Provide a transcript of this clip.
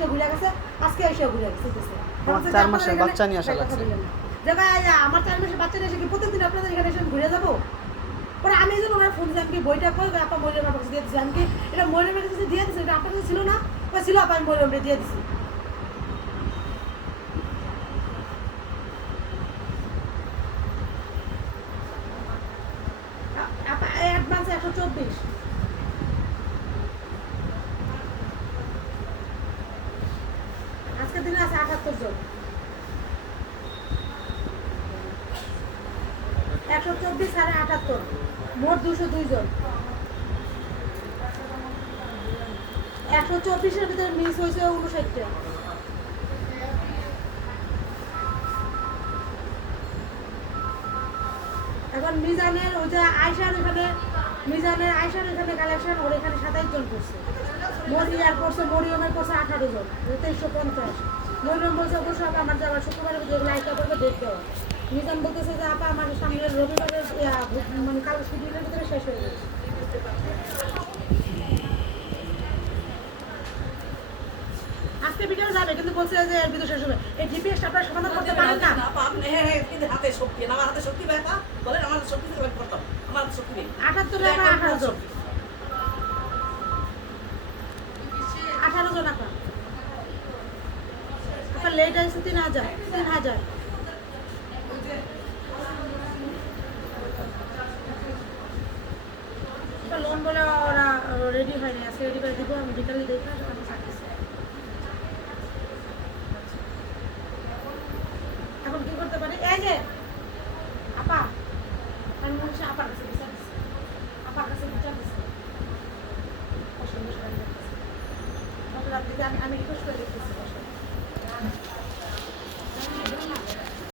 এসে ঘুরে গেছে আজকে এসে ঘুরে গেছে চার মাসের বাচ্চা নিয়ে আসা লাগছে। যে ভাই আমার চার মাসের বাচ্চা নিয়ে এসে কি প্রতিদিন আপনাদের এখানে এসে ঘুরে যাব? পরে আমি এই ওনার ফোন দিলাম কি বইটা কই? আপা মরিয়ম আমার কাছে দিয়ে দিচ্ছি আমি কি এটা মরিয়মের কাছে দিয়ে দিচ্ছি এটা আপনার কাছে ছিল না? কই ছিল আপা আমি মরিয়মকে দিয়ে দিচ্ছি আপা অ্যাডভান্স একশো চব্বিশ। আজকের দিনে আছে আটাত্তর জন। একশো চব্বিশ সাড়ে আটাত্তর, মোট দুশো দুই জন। একশো চব্বিশের ভিতরে মিস হয়েছে উনষাটটা। এখন মিজানের ওই যে আয়সার এখানে, মিজানের আয়সার এখানে কালেকশন ওর এখানে সাতাইশ জন করছে। মরিয়ার করছে মরিয়মের করছে আঠারো জন তেইশশো পঞ্চাশ। মরিয়ম বলছে, অবশ্য আপা আমার যাওয়ার শুক্রবারে যেগুলো আইসা করবে, দেখতে হবে। মিজান বলতেছে যে, আপা আমার সামনের রবিবারের মানে কাল শিডিউলের ভিতরে শেষ হয়ে গেছে আজকে বিকেলে যাবে, কিন্তু বলছে যে, এর শেষ হবে। এই জিপিএস আপনারা সমাধান করতে পারেন না? হাতে শক্তি, না হাতে শক্তি ব্যথা। বলেন আপনার লেট আছে তিন হাজার তিন হাজার। লোন বলে ওরা রেডি হয়নি, আজকে রেডি করে দিব, আমি বিকালে দেখে এখন কি করতে পারি? এই যে, আপা, আমি মনে হচ্ছে আপার কাছে আপার কাছে বিচার দিচ্ছি আমি দেখতেছি। আমি রিকোয়েস্ট করে